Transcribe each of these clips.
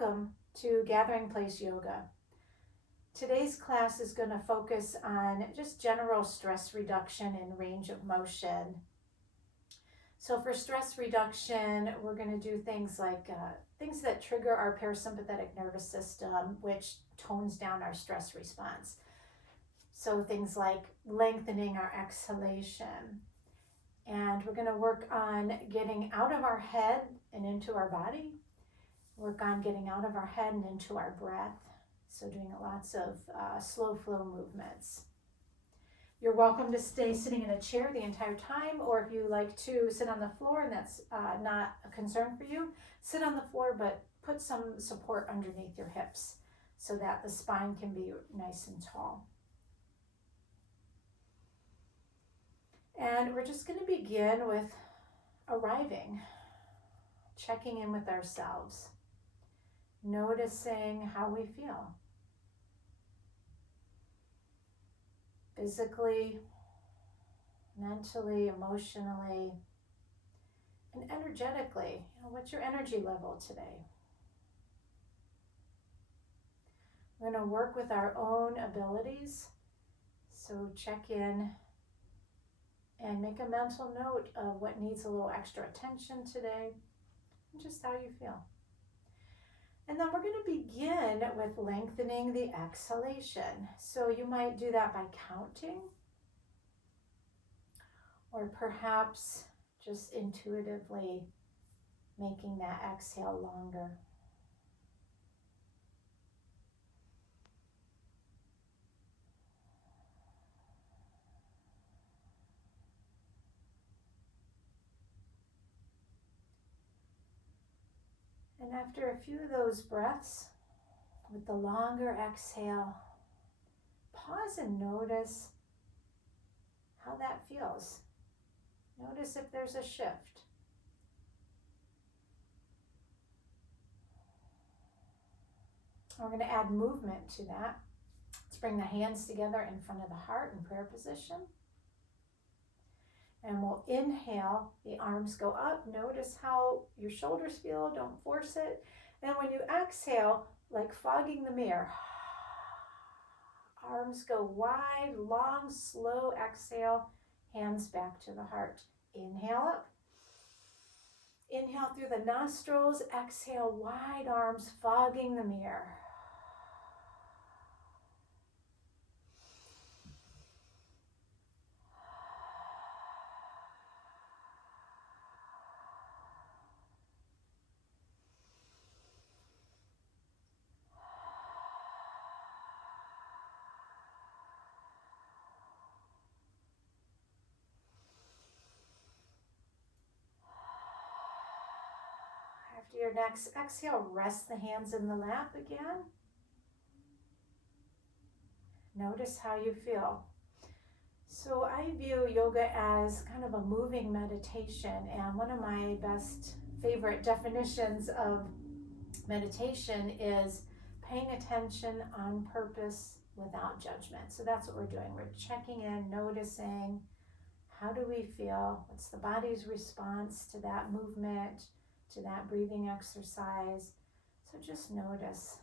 Welcome to Gathering Place Yoga. Today's class is going to focus on just general stress reduction and range of motion. So for stress reduction, we're going to do things like things that trigger our parasympathetic nervous system, which tones down our stress response. So things like lengthening our exhalation. And we're going to work on getting out of our head and into our body. Work on getting out of our head and into our breath. So doing lots of slow flow movements. You're welcome to stay sitting in a chair the entire time, or if you like to sit on the floor and that's not a concern for you, sit on the floor but put some support underneath your hips so that the spine can be nice and tall. And we're just going to begin with arriving, checking in with ourselves, noticing how we feel. Physically, mentally, emotionally, and energetically. What's your energy level today? We're going to work with our own abilities. So check in and make a mental note of what needs a little extra attention today and just how you feel. And then we're going to begin with lengthening the exhalation. So you might do that by counting, or perhaps just intuitively making that exhale longer. And after a few of those breaths, with the longer exhale, pause and notice how that feels. Notice if there's a shift. We're going to add movement to that. Let's bring the hands together in front of the heart in prayer position. And we'll inhale, the arms go up. Notice how your shoulders feel, don't force it. And when you exhale, like fogging the mirror, arms go wide, long, slow exhale, hands back to the heart. Inhale up. Inhale through the nostrils, exhale, wide arms, fogging the mirror. After your next exhale, rest the hands in the lap again. Notice how you feel. So I view yoga as kind of a moving meditation, and one of my best favorite definitions of meditation is paying attention on purpose without judgment. So that's what we're doing. We're checking in, noticing, how do we feel? What's the body's response to that movement, to that breathing exercise? So just notice.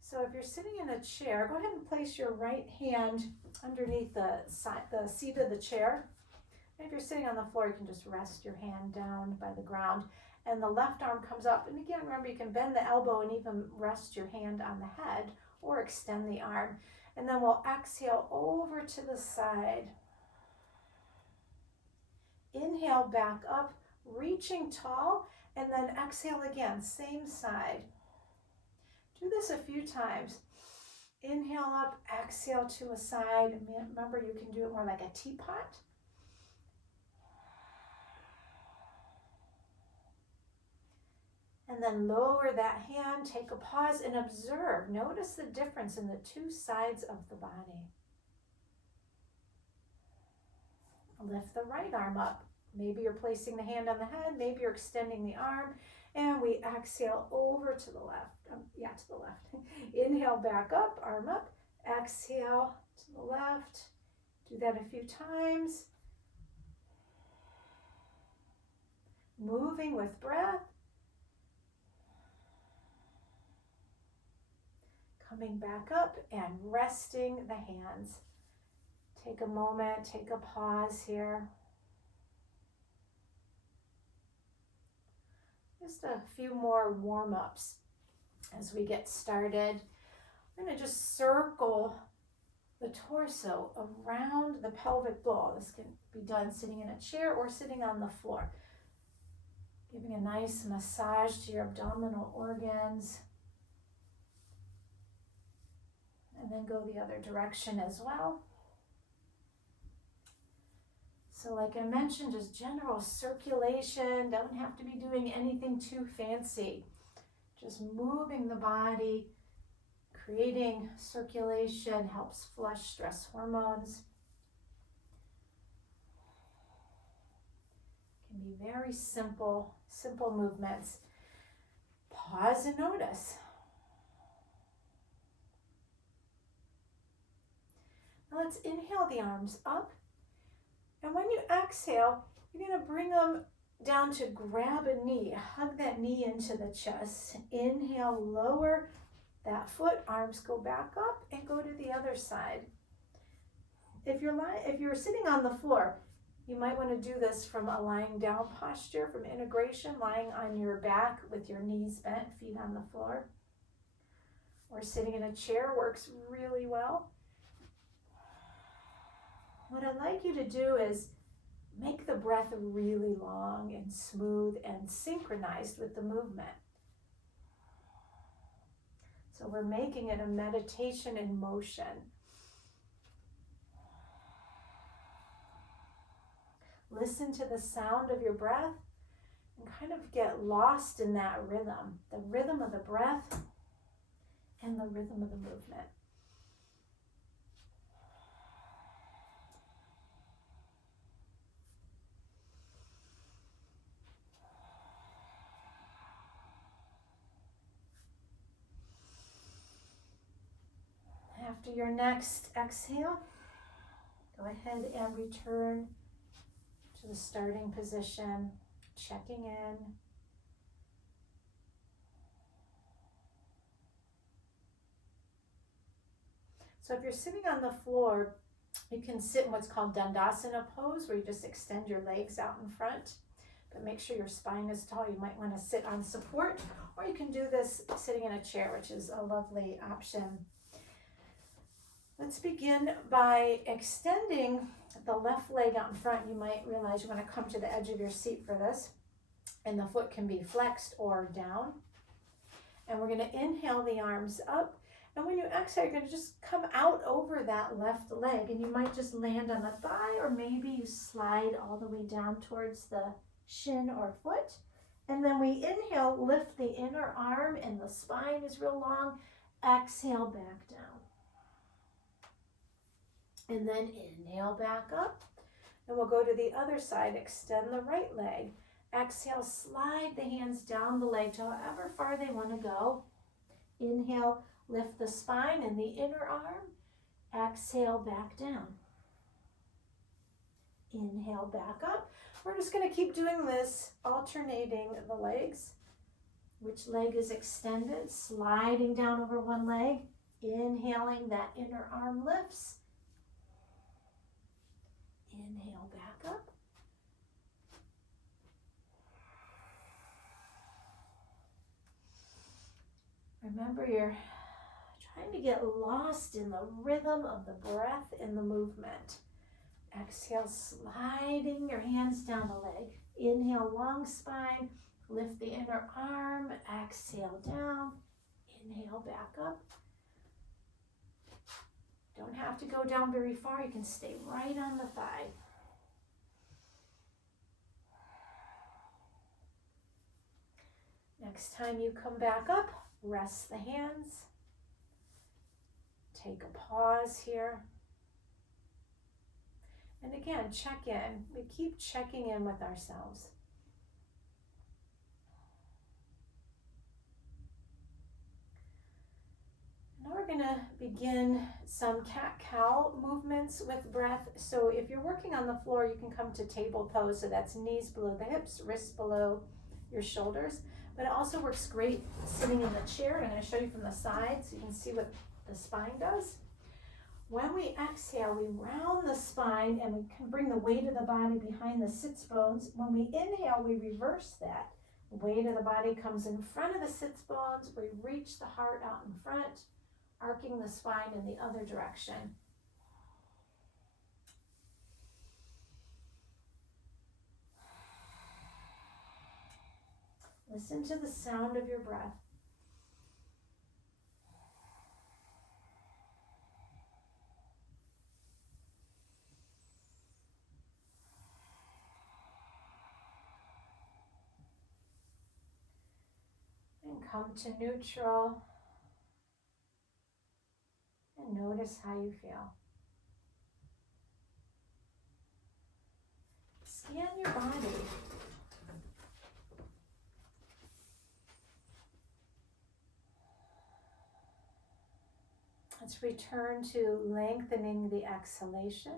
So if you're sitting in a chair, go ahead and place your right hand underneath the seat of the chair. And if you're sitting on the floor, you can just rest your hand down by the ground. And the left arm comes up. And again, remember, you can bend the elbow and even rest your hand on the head or extend the arm. And then we'll exhale over to the side. Inhale back up, reaching tall, and then exhale again, same side. Do this a few times. Inhale up, exhale to a side. Remember, you can do it more like a teapot. And then lower that hand, take a pause and observe. Notice the difference in the two sides of the body. Lift the right arm up. Maybe you're placing the hand on the head, maybe you're extending the arm, and we exhale over to the left. To the left. Inhale back up, arm up, exhale to the left. Do that a few times. moving with breath. Coming back up and resting the hands. Take a moment, take a pause here. Just a few more warm-ups as we get started. I'm going to just circle the torso around the pelvic bowl. This can be done sitting in a chair or sitting on the floor. Giving a nice massage to your abdominal organs. And then go the other direction as well. So like I mentioned, just general circulation. Don't have to be doing anything too fancy. Just moving the body, creating circulation, helps flush stress hormones. Can be very simple movements. Pause and notice. Now let's inhale the arms up. And when you exhale, you're going to bring them down to grab a knee. Hug that knee into the chest. Inhale, lower that foot. Arms go back up and go to the other side. If you're sitting on the floor, you might want to do this from a lying down posture, from integration, lying on your back with your knees bent, feet on the floor. Or sitting in a chair works really well. What I'd like you to do is make the breath really long and smooth and synchronized with the movement. So we're making it a meditation in motion. Listen to the sound of your breath and kind of get lost in that rhythm, the rhythm of the breath and the rhythm of the movement. After your next exhale, go ahead and return to the starting position, checking in. So if you're sitting on the floor, you can sit in what's called Dandasana Pose, where you just extend your legs out in front, but make sure your spine is tall. You might want to sit on support, or you can do this sitting in a chair, which is a lovely option. Let's begin by extending the left leg out in front. You might realize you want to come to the edge of your seat for this, and the foot can be flexed or down. And we're going to inhale the arms up, and when you exhale, you're going to just come out over that left leg, and you might just land on a thigh, or maybe you slide all the way down towards the shin or foot. And then we inhale, lift the inner arm, and the spine is real long. Exhale, back down. And then inhale back up. And we'll go to the other side. Extend the right leg. Exhale, slide the hands down the leg to however far they want to go. Inhale, lift the spine and the inner arm. Exhale, back down. Inhale, back up. We're just going to keep doing this, alternating the legs. Which leg is extended? Sliding down over one leg. Inhaling, that inner arm lifts. Inhale, back up. Remember, you're trying to get lost in the rhythm of the breath and the movement. Exhale, sliding your hands down the leg. Inhale, long spine. Lift the inner arm. Exhale, down. Inhale, back up. Don't have to go down very far. You can stay right on the thigh. Next time you come back up, rest the hands. Take a pause here. And again, check in. We keep checking in with ourselves. And Now we're going to begin some cat-cow movements with breath. So if you're working on the floor, you can come to table pose. So that's knees below the hips, wrists below your shoulders. But it also works great sitting in the chair. I'm going to show you from the side so you can see what the spine does. When we exhale, we round the spine and we can bring the weight of the body behind the sits bones. When we inhale, we reverse that. The weight of the body comes in front of the sits bones. We reach the heart out in front, arcing the spine in the other direction. Listen to the sound of your breath. And come to neutral and notice how you feel. Scan your body. Let's return to lengthening the exhalation.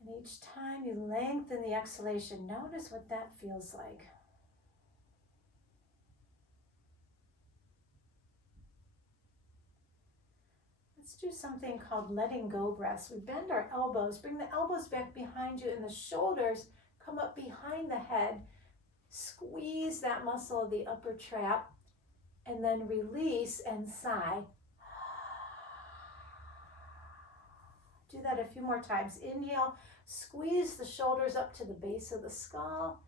And each time you lengthen the exhalation, notice what that feels like. Let's do something called letting go breaths. We bend our elbows, bring the elbows back behind you and the shoulders come up behind the head. Squeeze that muscle of the upper trap and then release and sigh. Do that a few more times. Inhale, squeeze the shoulders up to the base of the skull.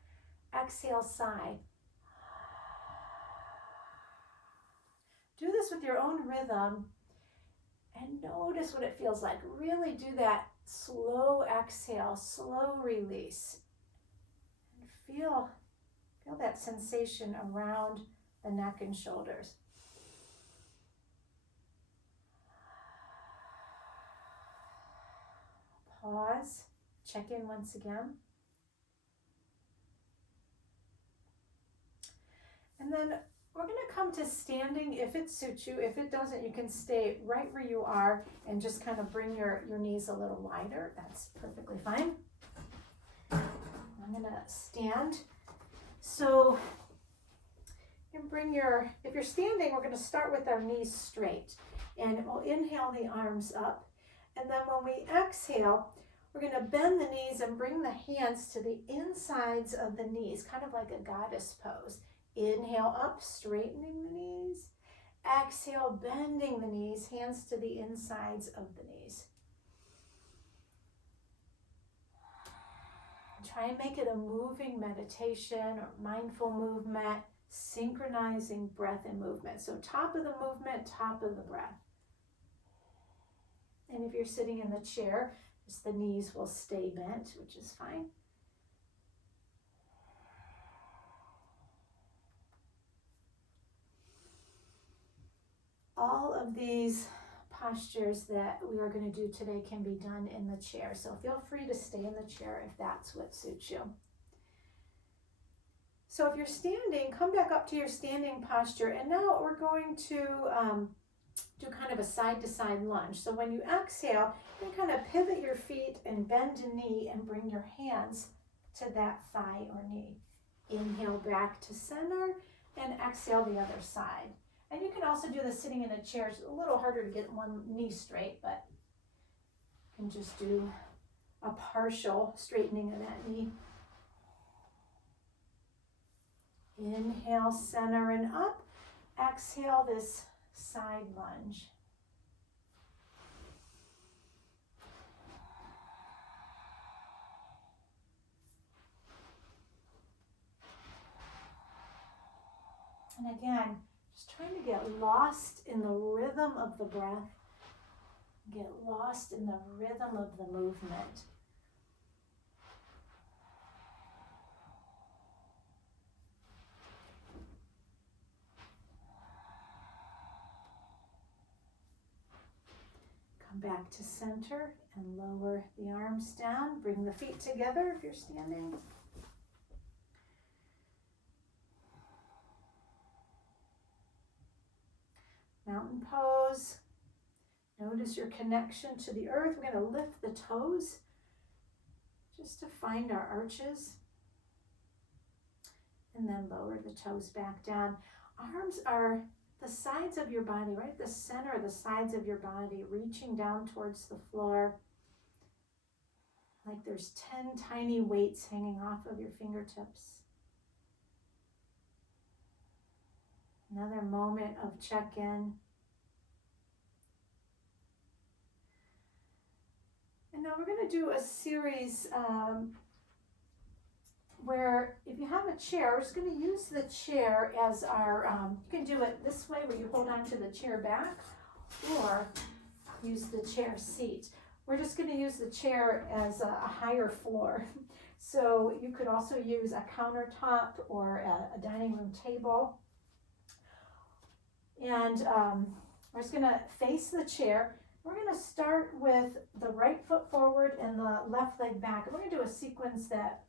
Exhale, sigh. Do this with your own rhythm and notice what it feels like. Really do that slow exhale, slow release. And feel that sensation around the neck and shoulders. Pause, check in once again. And then we're going to come to standing if it suits you. If it doesn't, you can stay right where you are and just kind of bring your knees a little wider. That's perfectly fine. I'm going to stand. So you can bring if you're standing, we're going to start with our knees straight. And we'll inhale the arms up. And then when we exhale, we're going to bend the knees and bring the hands to the insides of the knees, kind of like a goddess pose. Inhale up, straightening the knees. Exhale, bending the knees, hands to the insides of the knees. Try and make it a moving meditation or mindful movement, synchronizing breath and movement. So top of the movement, top of the breath. And if you're sitting in the chair, just the knees will stay bent, which is fine. All of these postures that we are going to do today can be done in the chair. So feel free to stay in the chair if that's what suits you. So if you're standing, come back up to your standing posture. And now we're going to do kind of a side-to-side lunge. So when you exhale, you can kind of pivot your feet and bend a knee and bring your hands to that thigh or knee. Inhale back to center and exhale the other side. And you can also do this sitting in a chair. It's a little harder to get one knee straight, but you can just do a partial straightening of that knee. Inhale, center and up. Exhale this side lunge. And again, just trying to get lost in the rhythm of the breath, get lost in the rhythm of the movement. Come back to center and lower the arms down. Bring the feet together if you're standing. toes. Notice your connection to the earth. We're going to lift the toes just to find our arches. And then lower the toes back down. Arms are the sides of your body, right? The center, the sides of your body, reaching down towards the floor. Like there's 10 tiny weights hanging off of your fingertips. Another moment of check-in. And now we're going to do a series where if you have a chair, we're just going to use the chair as our, you can do it this way where you hold on to the chair back, or use the chair seat. We're just going to use the chair as a higher floor. So you could also use a countertop or a dining room table. And we're just going to face the chair. We're going to start with the right foot forward and the left leg back. We're going to do a sequence that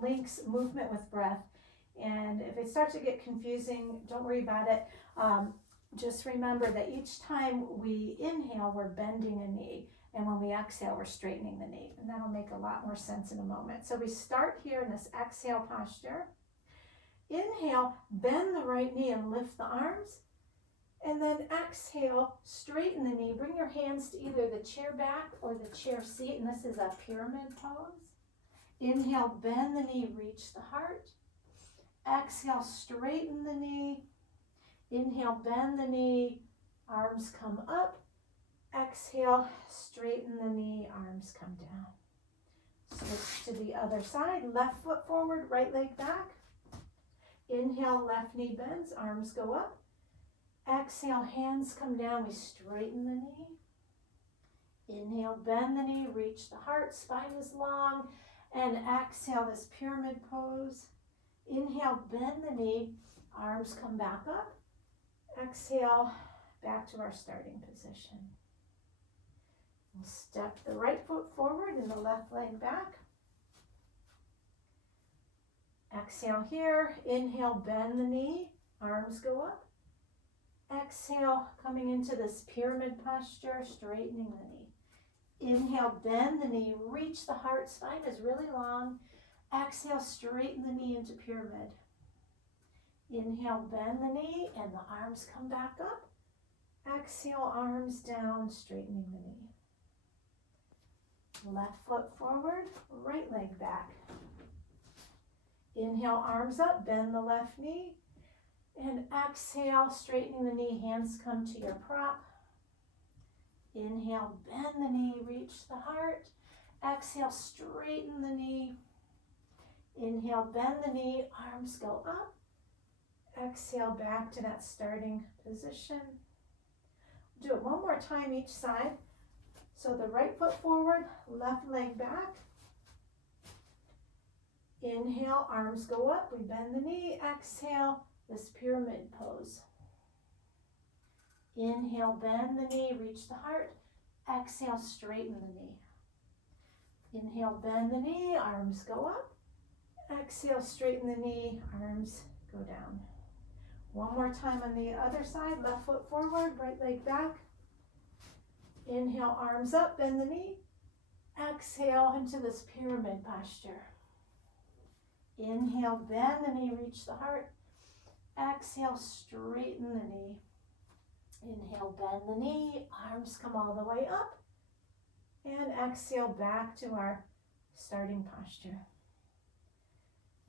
links movement with breath. And if it starts to get confusing, don't worry about it. Just remember that each time we inhale, we're bending a knee. And when we exhale, we're straightening the knee. And that'll make a lot more sense in a moment. So we start here in this exhale posture. Inhale, bend the right knee and lift the arms. And then exhale, straighten the knee. Bring your hands to either the chair back or the chair seat. And this is a pyramid pose. Inhale, bend the knee, reach the heart. Exhale, straighten the knee. Inhale, bend the knee, arms come up. Exhale, straighten the knee, arms come down. Switch to the other side. Left foot forward, right leg back. Inhale, left knee bends, arms go up. Exhale, hands come down, we straighten the knee. Inhale, bend the knee, reach the heart, spine is long. And exhale, this pyramid pose. Inhale, bend the knee, arms come back up. Exhale, back to our starting position. We'll step the right foot forward and the left leg back. Exhale here. Inhale, bend the knee, arms go up. Exhale, coming into this pyramid posture, straightening the knee. Inhale, bend the knee, reach the heart, spine is really long. Exhale, straighten the knee into pyramid. Inhale, bend the knee, and the arms come back up. Exhale, arms down, straightening the knee. Left foot forward, right leg back. Inhale, arms up, bend the left knee. And exhale, straightening the knee, hands come to your prop. Inhale, bend the knee, reach the heart. Exhale, straighten the knee. Inhale, bend the knee, arms go up. Exhale, back to that starting position. Do it one more time each side. So the right foot forward, left leg back. Inhale, arms go up, we bend the knee. Exhale, this pyramid pose. Inhale, bend the knee, reach the heart. Exhale, straighten the knee. Inhale, bend the knee, arms go up. Exhale, straighten the knee, arms go down. One more time on the other side, left foot forward, right leg back. Inhale, arms up, bend the knee. Exhale into this pyramid posture. Inhale, bend the knee, reach the heart. Exhale, straighten the knee. Inhale, bend the knee, arms come all the way up. And exhale, back to our starting posture.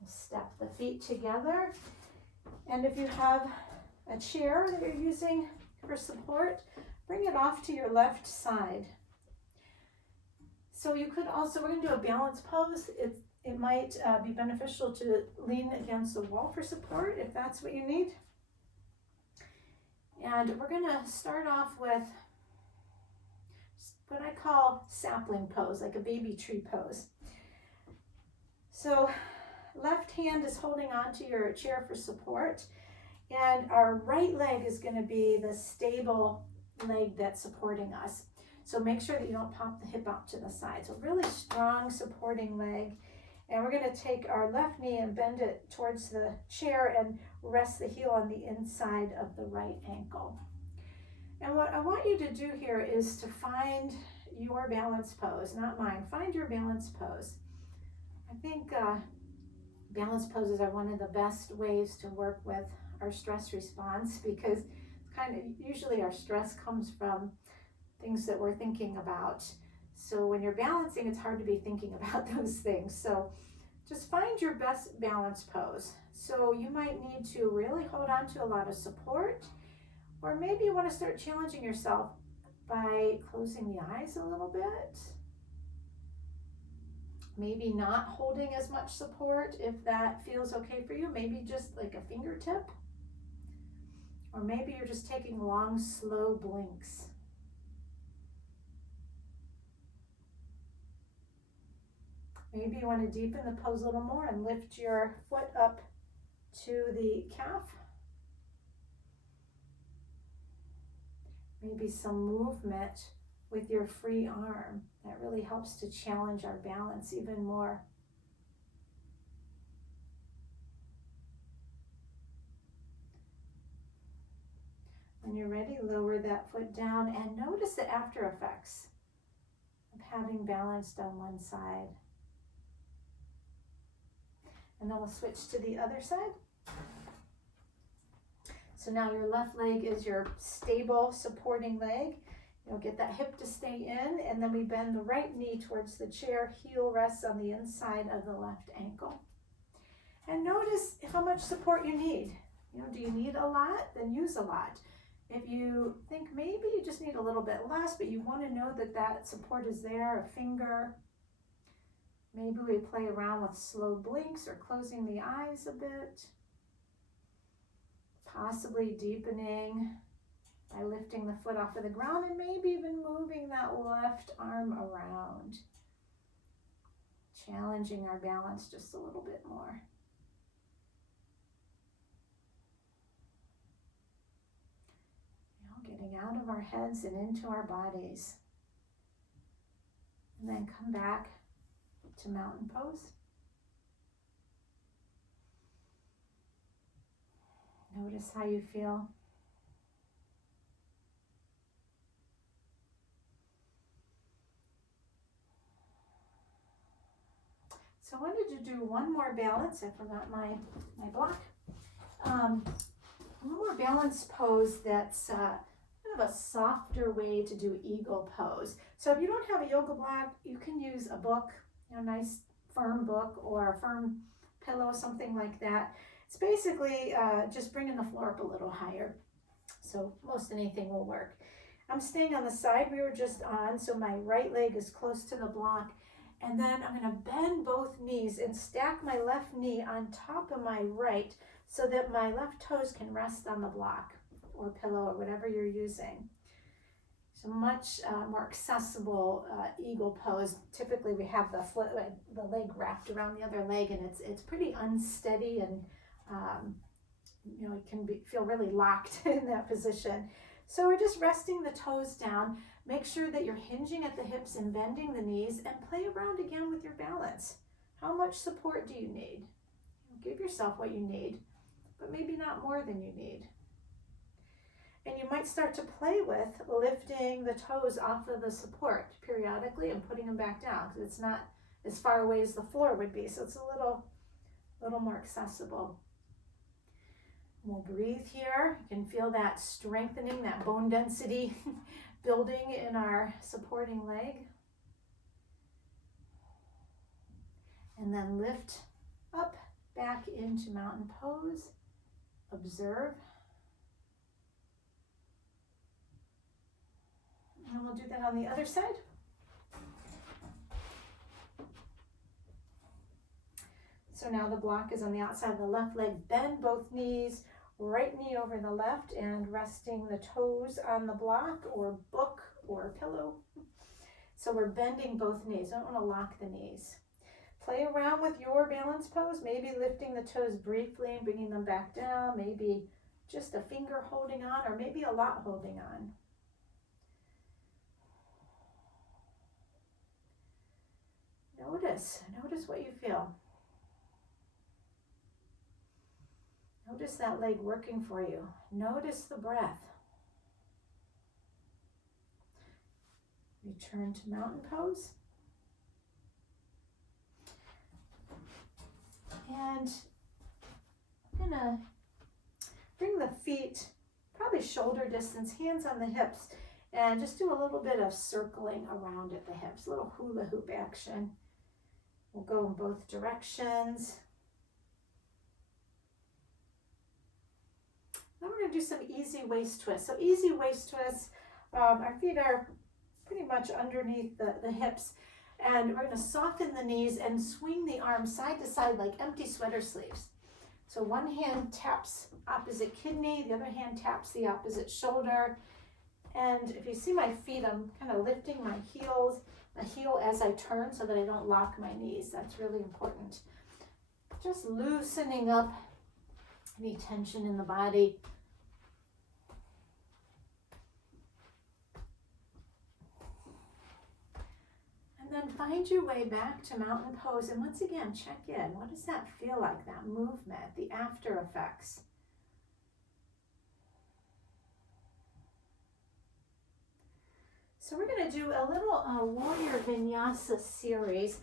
We'll step the feet together. And if you have a chair that you're using for support, bring it off to your left side. So you could also, we're going to do a balance pose. It might be beneficial to lean against the wall for support if that's what you need. And we're going to start off with what I call sapling pose, like a baby tree pose. So left hand is holding on to your chair for support, and our right leg is going to be the stable leg that's supporting us. So make sure that you don't pop the hip out to the side. So really strong supporting leg. And we're going to take our left knee and bend it towards the chair and rest the heel on the inside of the right ankle. And what I want you to do here is to find your balance pose, not mine. Find your balance pose. I think balance poses are one of the best ways to work with our stress response, because kind of usually our stress comes from things that we're thinking about. So when you're balancing, it's hard to be thinking about those things. So just find your best balance pose. So you might need to really hold on to a lot of support, or maybe you want to start challenging yourself by closing the eyes a little bit. Maybe not holding as much support if that feels okay for you. Maybe just like a fingertip. Or maybe you're just taking long, slow blinks. Maybe you want to deepen the pose a little more and lift your foot up to the calf. Maybe some movement with your free arm. That really helps to challenge our balance even more. When you're ready, lower that foot down and notice the after effects of having balanced on one side. And then we'll switch to the other side. So now your left leg is your stable supporting leg. You'll get that hip to stay in, and then we bend the right knee towards the chair. Heel rests on the inside of the left ankle. And notice how much support you need. Do you need a lot? Then use a lot. If you think maybe you just need a little bit less, but you want to know that that support is there, a finger. Maybe we play around with slow blinks or closing the eyes a bit. Possibly deepening by lifting the foot off of the ground and maybe even moving that left arm around. Challenging our balance just a little bit more. Getting out of our heads and into our bodies. And then come back to mountain pose. Notice how you feel. So I wanted to do one more balance. I forgot my block. One more balance pose that's kind of a softer way to do eagle pose. So if you don't have a yoga block, you can use a book, a nice firm book or a firm pillow, something like that. It's basically just bringing the floor up a little higher. So most anything will work. I'm staying on the side we were just on, so my right leg is close to the block. And then I'm going to bend both knees and stack my left knee on top of my right so that my left toes can rest on the block or pillow or whatever you're using. So much more accessible eagle pose. Typically we have the leg wrapped around the other leg, and it's pretty unsteady, and it can feel really locked in that position. So we're just resting the toes down. Make sure that you're hinging at the hips and bending the knees, and play around again with your balance. How much support do you need? Give yourself what you need, but maybe not more than you need. And you might start to play with lifting the toes off of the support periodically and putting them back down, because it's not as far away as the floor would be, so it's a little more accessible. We'll breathe here. You can feel that strengthening, that bone density building in our supporting leg. And then lift up, back into mountain pose. Observe. And we'll do that on the other side. So now the block is on the outside of the left leg. Bend both knees, right knee over the left, and resting the toes on the block or book or pillow. So we're bending both knees. Don't want to lock the knees. Play around with your balance pose, maybe lifting the toes briefly and bringing them back down, maybe just a finger holding on, or maybe a lot holding on. Notice what you feel. Notice that leg working for you. Notice the breath. Return to mountain pose. And I'm gonna bring the feet probably shoulder distance, hands on the hips, and just do a little bit of circling around at the hips, a little hula hoop action. We'll go in both directions. Now we're going to do some easy waist twists. So easy waist twists, our feet are pretty much underneath the hips, and we're going to soften the knees and swing the arms side to side like empty sweater sleeves. So one hand taps opposite kidney, the other hand taps the opposite shoulder. And if you see my feet, I'm kind of lifting my heel as I turn so that I don't lock my knees. That's really important. Just loosening up any tension in the body. Then find your way back to mountain pose, and once again check in. What does that feel like, that movement, the after effects? So we're going to do a little warrior vinyasa series,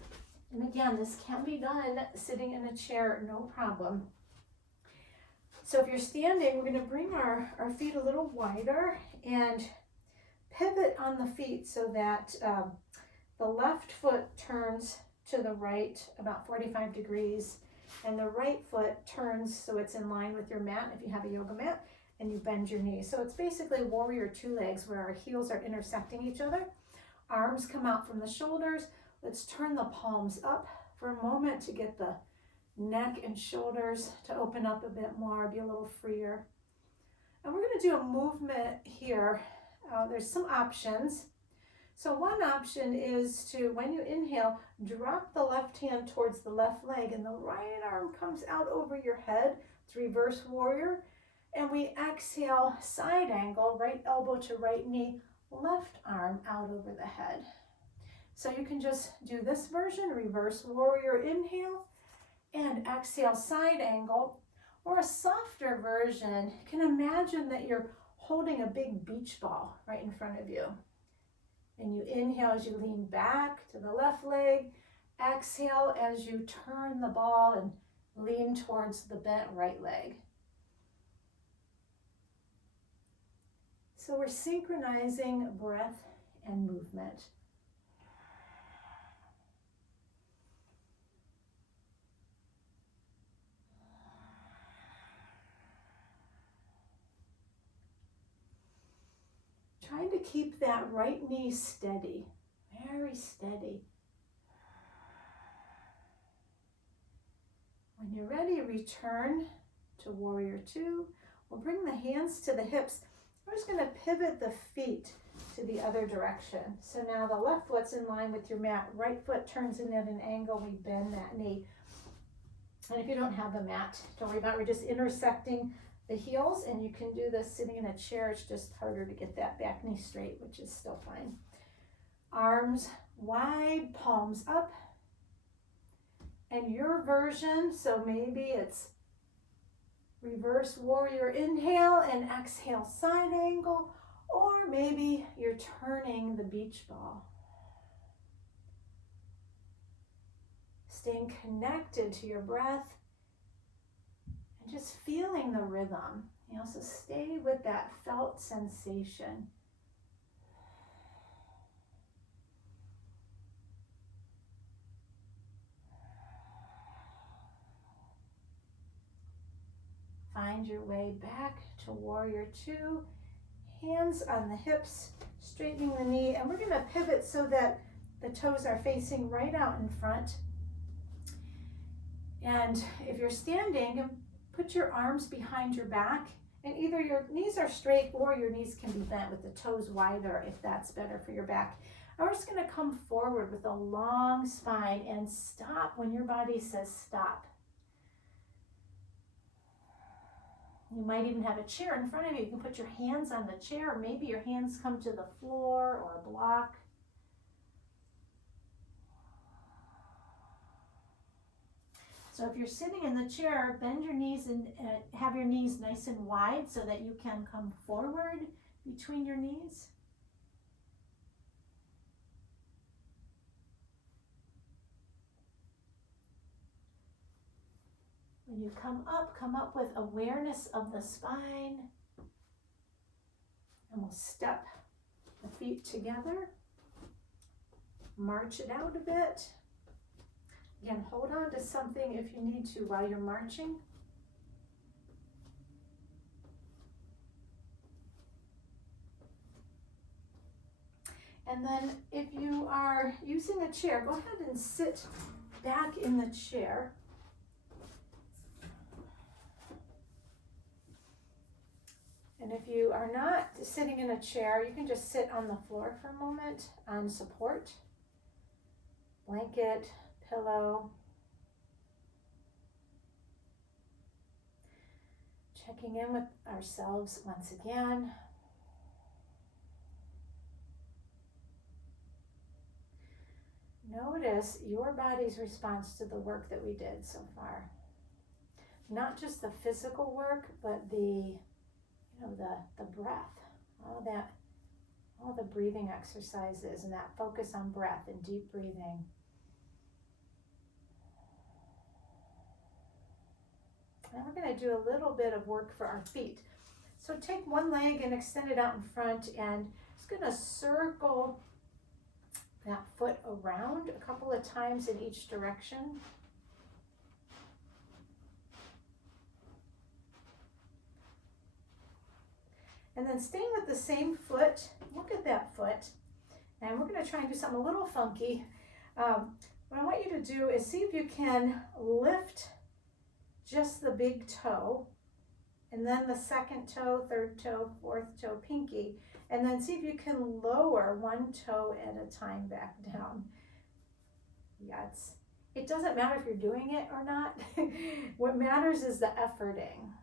and again, this can be done sitting in a chair, no problem. So if you're standing, we're going to bring our feet a little wider and pivot on the feet so that the left foot turns to the right about 45 degrees, and the right foot turns so it's in line with your mat if you have a yoga mat, and you bend your knees. So it's basically warrior two legs where our heels are intersecting each other. Arms come out from the shoulders. Let's turn the palms up for a moment to get the neck and shoulders to open up a bit more, be a little freer. And we're going to do a movement here. There's some options. So one option is to, when you inhale, drop the left hand towards the left leg and the right arm comes out over your head. It's reverse warrior. And we exhale, side angle, right elbow to right knee, left arm out over the head. So you can just do this version, reverse warrior, inhale, and exhale, side angle. Or a softer version, you can imagine that you're holding a big beach ball right in front of you. And you inhale as you lean back to the left leg. Exhale as you turn the ball and lean towards the bent right leg. So we're synchronizing breath and movement. Trying to keep that right knee steady, very steady. When you're ready, return to warrior two. We'll bring the hands to the hips. We're just going to pivot the feet to the other direction. So now the left foot's in line with your mat. Right foot turns in at an angle. We bend that knee. And if you don't have the mat, don't worry about it. We're just intersecting the heels, and you can do this sitting in a chair. It's just harder to get that back knee straight, which is still fine. Arms wide, palms up. And your version, so maybe it's reverse warrior, inhale, and exhale, side angle, or maybe you're turning the beach ball. Staying connected to your breath and just feeling the rhythm. You also stay with that felt sensation. Find your way back to warrior two. Hands on the hips, straightening the knee, and we're going to pivot so that the toes are facing right out in front. And if you're standing, put your arms behind your back, and either your knees are straight or your knees can be bent with the toes wider if that's better for your back. And we're just going to come forward with a long spine and stop when your body says stop. You might even have a chair in front of you. You can put your hands on the chair, or maybe your hands come to the floor or a block. So if you're sitting in the chair, bend your knees and have your knees nice and wide so that you can come forward between your knees. When you come up with awareness of the spine. And we'll step the feet together. March it out a bit. Again, hold on to something if you need to while you're marching. And then if you are using a chair, go ahead and sit back in the chair. And if you are not sitting in a chair, you can just sit on the floor for a moment on support. Blanket, pillow. Checking in with ourselves once again. Notice your body's response to the work that we did so far. Not just the physical work, but the breath, all the breathing exercises and that focus on breath and deep breathing. Now we're going to do a little bit of work for our feet. So take one leg and extend it out in front, and just going to circle that foot around a couple of times in each direction. And then staying with the same foot, look at that foot, and we're going to try and do something a little funky. What I want you to do is see if you can lift just the big toe, and then the second toe, third toe, fourth toe, pinky, and then see if you can lower one toe at a time back down. Yeah, it doesn't matter if you're doing it or not. What matters is the efforting.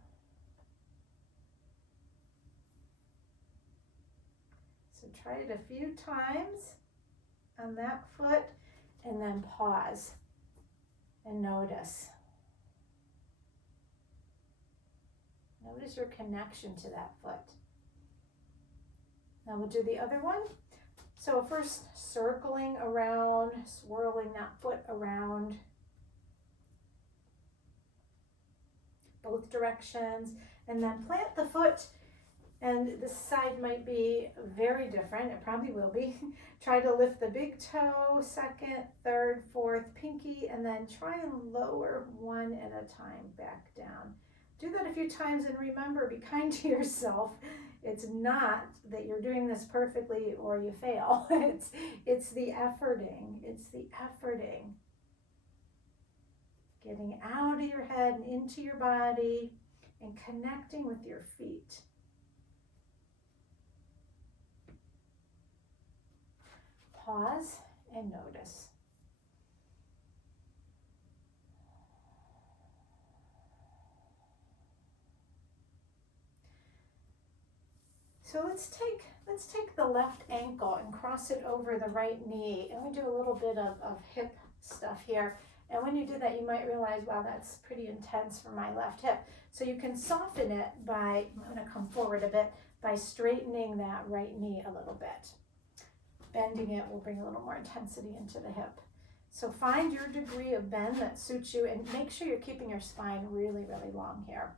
So try it a few times on that foot, and then pause and notice. Notice your connection to that foot. Now we'll do the other one. So first, circling around, swirling that foot around both directions, and then plant the foot. And this side might be very different. It probably will be. Try to lift the big toe, second, third, fourth, pinky, and then try and lower one at a time back down. Do that a few times, and remember, be kind to yourself. It's not that you're doing this perfectly or you fail. It's the efforting. It's the efforting. Getting out of your head and into your body and connecting with your feet. Pause and notice. So let's take the left ankle and cross it over the right knee, and we do a little bit of hip stuff here. And when you do that, you might realize, wow, that's pretty intense for my left hip. So you can soften it by, I'm going to come forward a bit, by straightening that right knee a little bit. Bending it will bring a little more intensity into the hip. So find your degree of bend that suits you, and make sure you're keeping your spine really, really long here.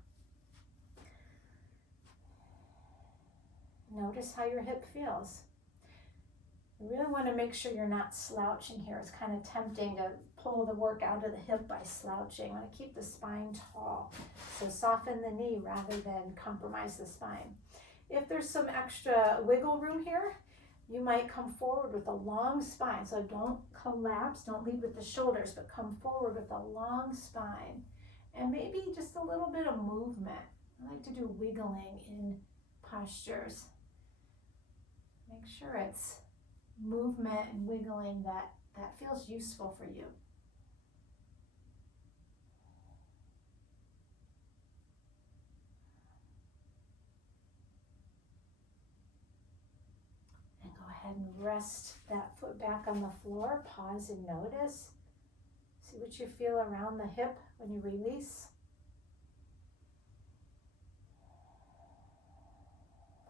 Notice how your hip feels. You really want to make sure you're not slouching here. It's kind of tempting to pull the work out of the hip by slouching. You want to keep the spine tall. So soften the knee rather than compromise the spine. If there's some extra wiggle room here, you might come forward with a long spine. So don't collapse, don't lead with the shoulders, but come forward with a long spine. And maybe just a little bit of movement. I like to do wiggling in postures. Make sure it's movement and wiggling that feels useful for you. And go ahead and rest that foot back on the floor. Pause and notice. See what you feel around the hip when you release.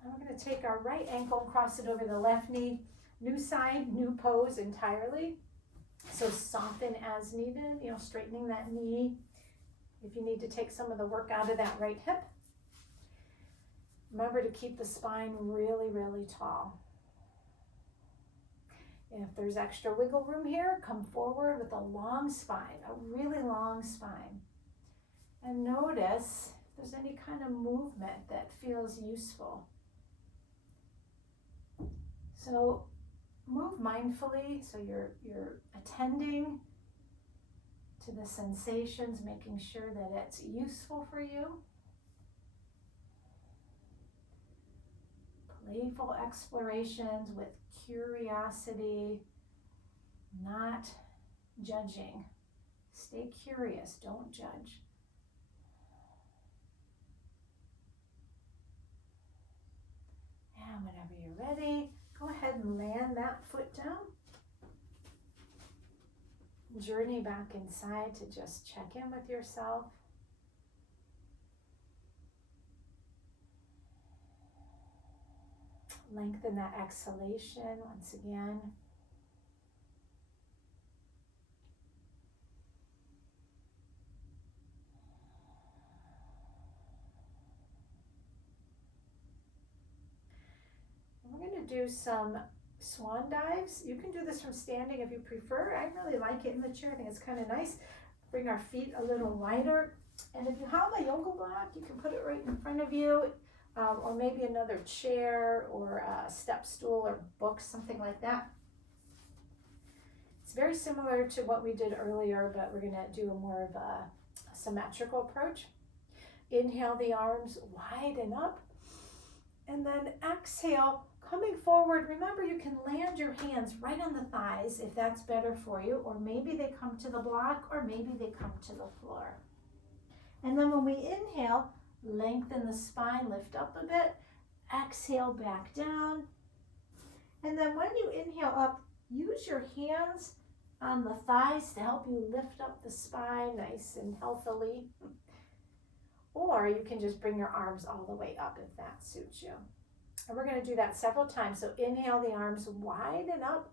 And we're going to take our right ankle and cross it over the left knee. New side, new pose entirely. So soften as needed, straightening that knee. If you need to take some of the work out of that right hip, remember to keep the spine really, really tall. And if there's extra wiggle room here, come forward with a long spine, a really long spine. And notice if there's any kind of movement that feels useful. So move mindfully, so you're attending to the sensations, making sure that it's useful for you. Playful explorations with curiosity, not judging. Stay curious, don't judge. And whenever you're ready, go ahead and land that foot down. Journey back inside to just check in with yourself. Lengthen that exhalation once again. We're going to do some Swan Dives. You can do this from standing if you prefer. I really like it in the chair. I think it's kind of nice. Bring our feet a little wider. And if you have a yoga block, you can put it right in front of you, or maybe another chair or a step stool or book, something like that. It's very similar to what we did earlier, but we're going to do a more of a symmetrical approach. Inhale the arms wide and up. And then exhale, coming forward. Remember, you can land your hands right on the thighs if that's better for you, or maybe they come to the block, or maybe they come to the floor. And then when we inhale, lengthen the spine, lift up a bit, exhale back down. And then when you inhale up, use your hands on the thighs to help you lift up the spine nice and healthily. Or you can just bring your arms all the way up if that suits you. And we're going to do that several times. So inhale the arms wide and up.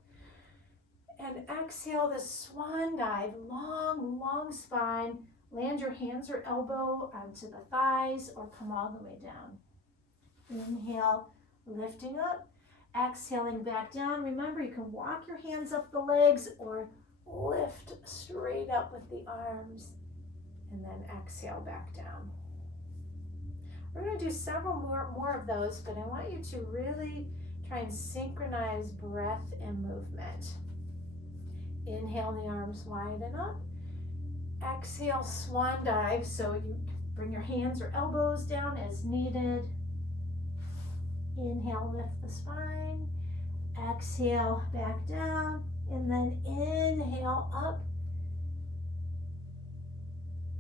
And exhale the swan dive, long, long spine. Land your hands or elbow onto the thighs or come all the way down. Inhale, lifting up. Exhaling back down. Remember, you can walk your hands up the legs or lift straight up with the arms. And then exhale back down. We're going to do several more of those, but I want you to really try and synchronize breath and movement. Inhale the arms wide and up. Exhale, swan dive. So you bring your hands or elbows down as needed. Inhale, lift the spine. Exhale, back down. And then inhale up.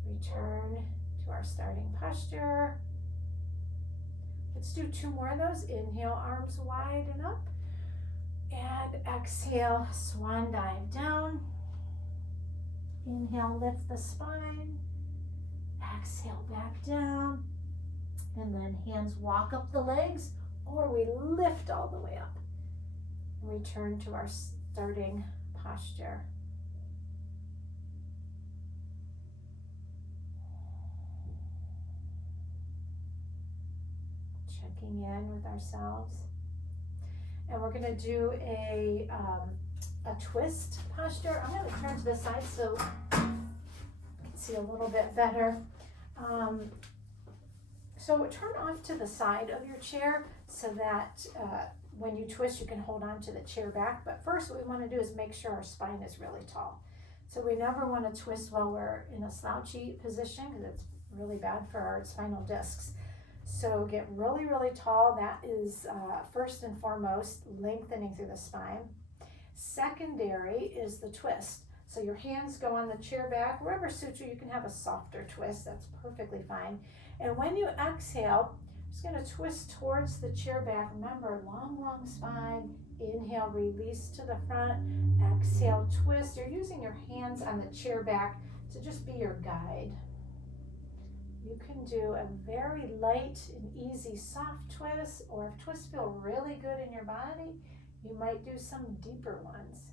Return to our starting posture. Let's do two more of those. Inhale, arms wide and up. And exhale, swan dive down. Inhale, lift the spine. Exhale, back down. And then hands walk up the legs, or we lift all the way up. Return to our starting posture. Checking in with ourselves. And we're going to do a twist posture. I'm going to turn to the side so you can see a little bit better. So turn off to the side of your chair so that when you twist, you can hold on to the chair back. But first, what we want to do is make sure our spine is really tall. So we never want to twist while we're in a slouchy position because it's really bad for our spinal discs. So get really, really tall. That is first and foremost, lengthening through the spine. Secondary is the twist. So your hands go on the chair back. Wherever suits you, you can have a softer twist. That's perfectly fine. And when you exhale, just going to twist towards the chair back. Remember, long, long spine. Inhale, release to the front. Exhale, twist. You're using your hands on the chair back to just be your guide. You can do a very light and easy soft twist, or if twists feel really good in your body, you might do some deeper ones.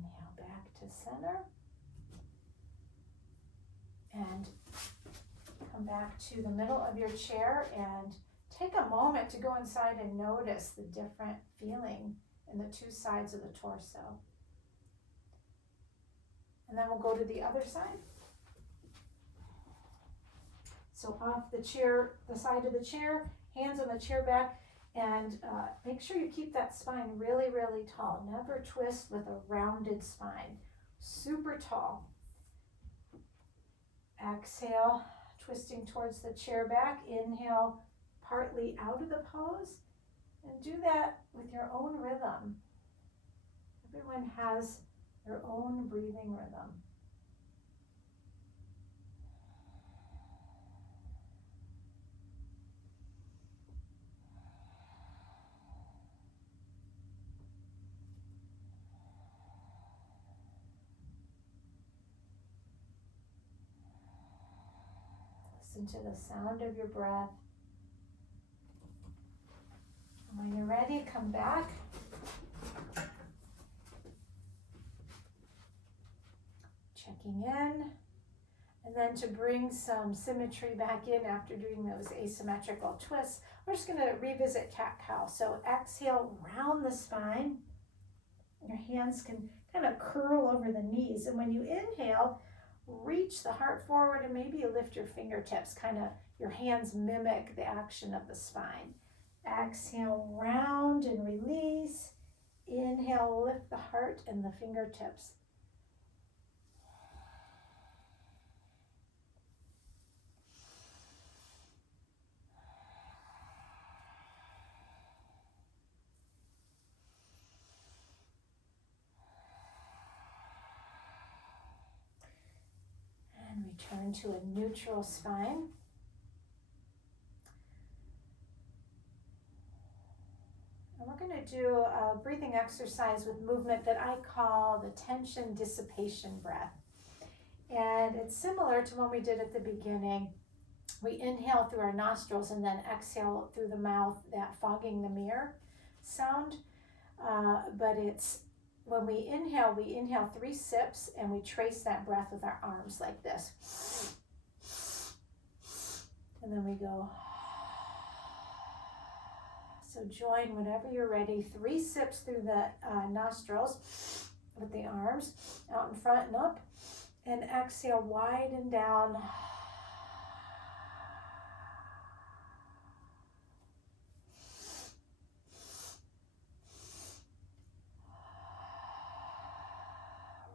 Inhale back to center. And come back to the middle of your chair and take a moment to go inside and notice the different feeling in the two sides of the torso. And then we'll go to the other side. So off the chair, the side of the chair, hands on the chair back, and make sure you keep that spine really, really tall. Never twist with a rounded spine. Super tall. Exhale, twisting towards the chair back. Inhale, partly out of the pose. And do that with your own rhythm. Everyone has their own breathing rhythm. Listen to the sound of your breath. And when you're ready, come back. Checking in. And then to bring some symmetry back in after doing those asymmetrical twists, we're just going to revisit cat-cow. So exhale, round the spine. Your hands can kind of curl over the knees. And when you inhale, reach the heart forward and maybe you lift your fingertips. Kind of your hands mimic the action of the spine. Exhale, round and release. Inhale, lift the heart and the fingertips. And return to a neutral spine. And we're going to do a breathing exercise with movement that I call the tension dissipation breath. And it's similar to when we did at the beginning. We inhale through our nostrils and then exhale through the mouth, that fogging the mirror sound. But it's when we inhale 3 sips and we trace that breath with our arms like this. And then we go. So join whenever you're ready. 3 sips through the nostrils with the arms out in front and up. And exhale, widen down.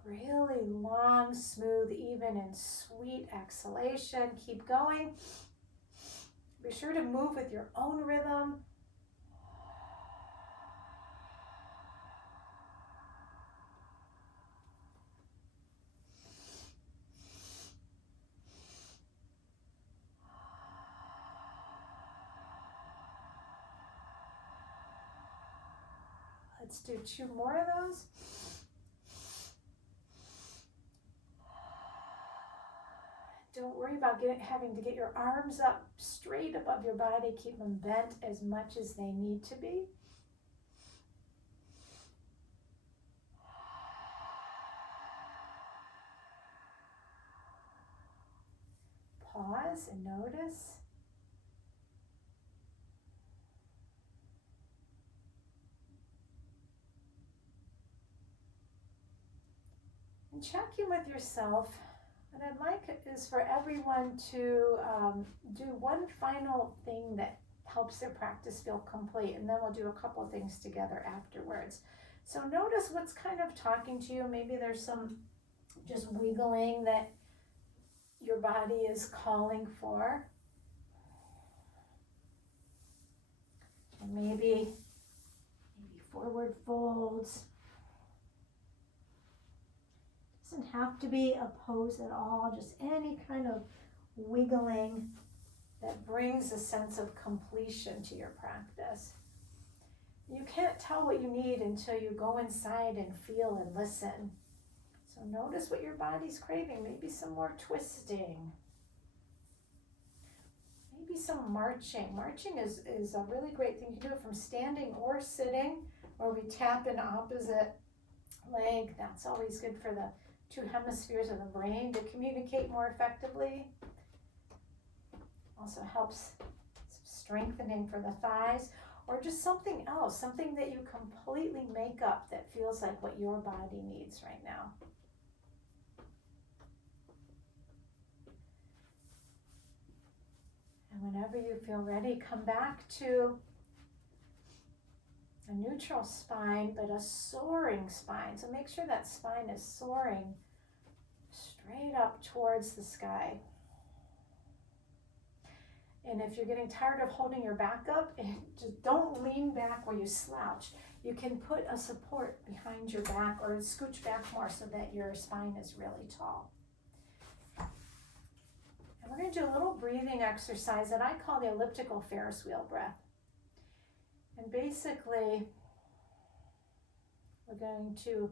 Really long, smooth, even and sweet exhalation. Keep going. Be sure to move with your own rhythm. Let's do 2 more of those. Don't worry about having to get your arms up straight above your body. Keep them bent as much as they need to be. Pause and notice. And check in with yourself. What I'd like is for everyone to do one final thing that helps their practice feel complete, and then we'll do a couple of things together afterwards. So notice what's kind of talking to you. Maybe there's some just wiggling that your body is calling for. And maybe forward folds. Doesn't have to be a pose at all, just any kind of wiggling that brings a sense of completion to your practice. You can't tell what you need until you go inside and feel and listen. So notice what your body's craving. Maybe some more twisting. Maybe some marching. Marching is a really great thing to do from standing or sitting, where we tap in opposite leg. That's always good for the two hemispheres of the brain to communicate more effectively. Also helps strengthening for the thighs, or just something else, something that you completely make up that feels like what your body needs right now. And whenever you feel ready, come back to a neutral spine, but a soaring spine. So make sure that spine is soaring straight up towards the sky. And if you're getting tired of holding your back up, just don't lean back where you slouch. You can put a support behind your back or scooch back more so that your spine is really tall. And we're going to do a little breathing exercise that I call the elliptical Ferris wheel breath. And basically, we're going to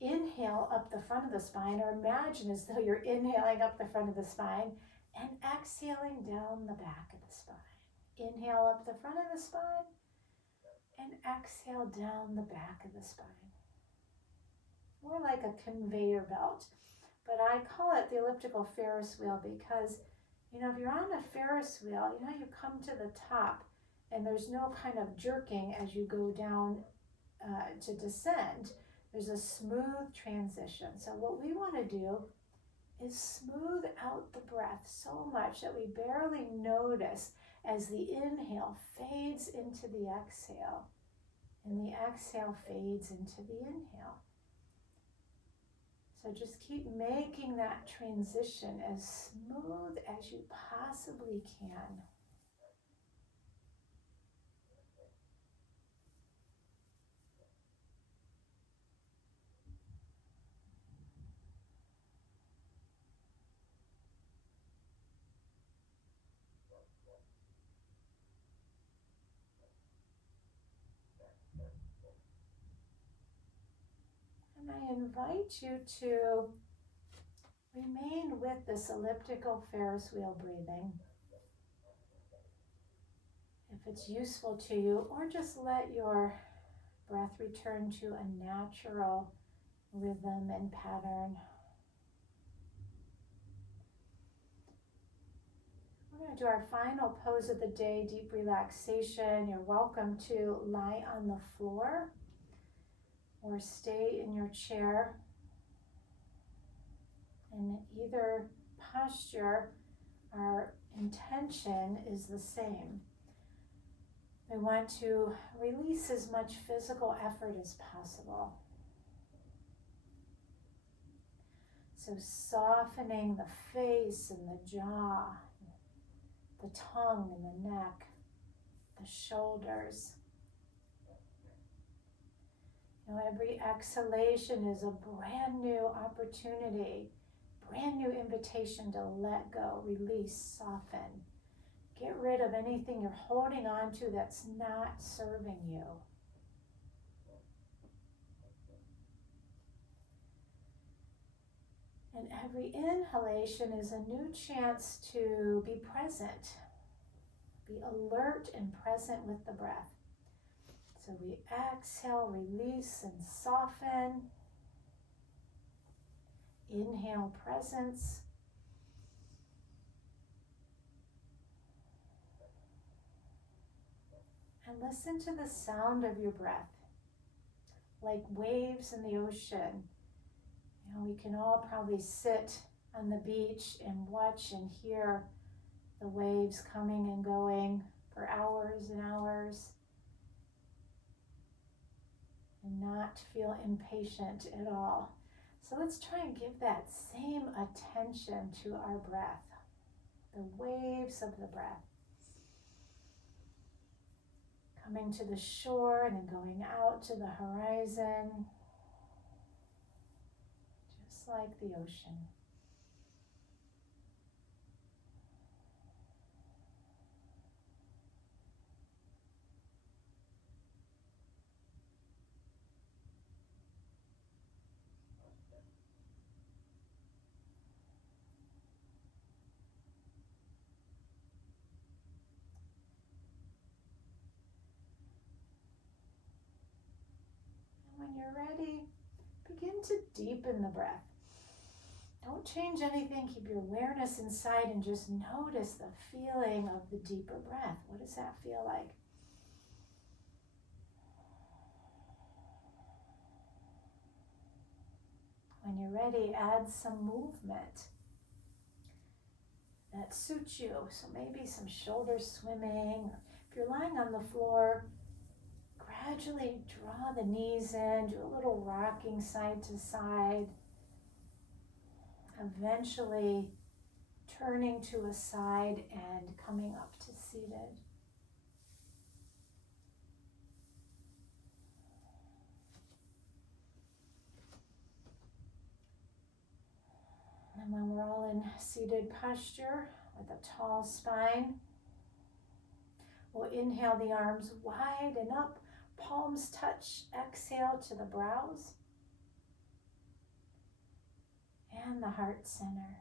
inhale up the front of the spine, or imagine as though you're inhaling up the front of the spine and exhaling down the back of the spine. Inhale up the front of the spine and exhale down the back of the spine. More like a conveyor belt, but I call it the elliptical Ferris wheel because, you know, if you're on a Ferris wheel, you know, you come to the top and there's no kind of jerking as you go down to descend. There's a smooth transition. So what we want to do is smooth out the breath so much that we barely notice as the inhale fades into the exhale and the exhale fades into the inhale. So just keep making that transition as smooth as you possibly can. And I invite you to remain with this elliptical Ferris wheel breathing. If it's useful to you, or just let your breath return to a natural rhythm and pattern. We're going to do our final pose of the day, deep relaxation. You're welcome to lie on the floor or stay in your chair. In either posture, our intention is the same. We want to release as much physical effort as possible. So softening the face and the jaw, the tongue and the neck, the shoulders. You know, every exhalation is a brand new opportunity, brand new invitation to let go, release, soften. Get rid of anything you're holding on to that's not serving you. And every inhalation is a new chance to be present, be alert and present with the breath. So we exhale, release, and soften. Inhale, presence. And listen to the sound of your breath, like waves in the ocean. You know, we can all probably sit on the beach and watch and hear the waves coming and going for hours and hours and not feel impatient at all. So let's try and give that same attention to our breath, the waves of the breath. Coming to the shore and then going out to the horizon, just like the ocean. When you're ready, to deepen the breath. Don't change anything. Keep your awareness inside and just notice the feeling of the deeper breath. What does that feel like? When you're ready, add some movement that suits you. So maybe some shoulder swimming. If you're lying on the floor, gradually draw the knees in, do a little rocking side to side. Eventually turning to a side and coming up to seated. And when we're all in seated posture with a tall spine, we'll inhale the arms wide and up, palms touch, exhale to the brows and the heart center.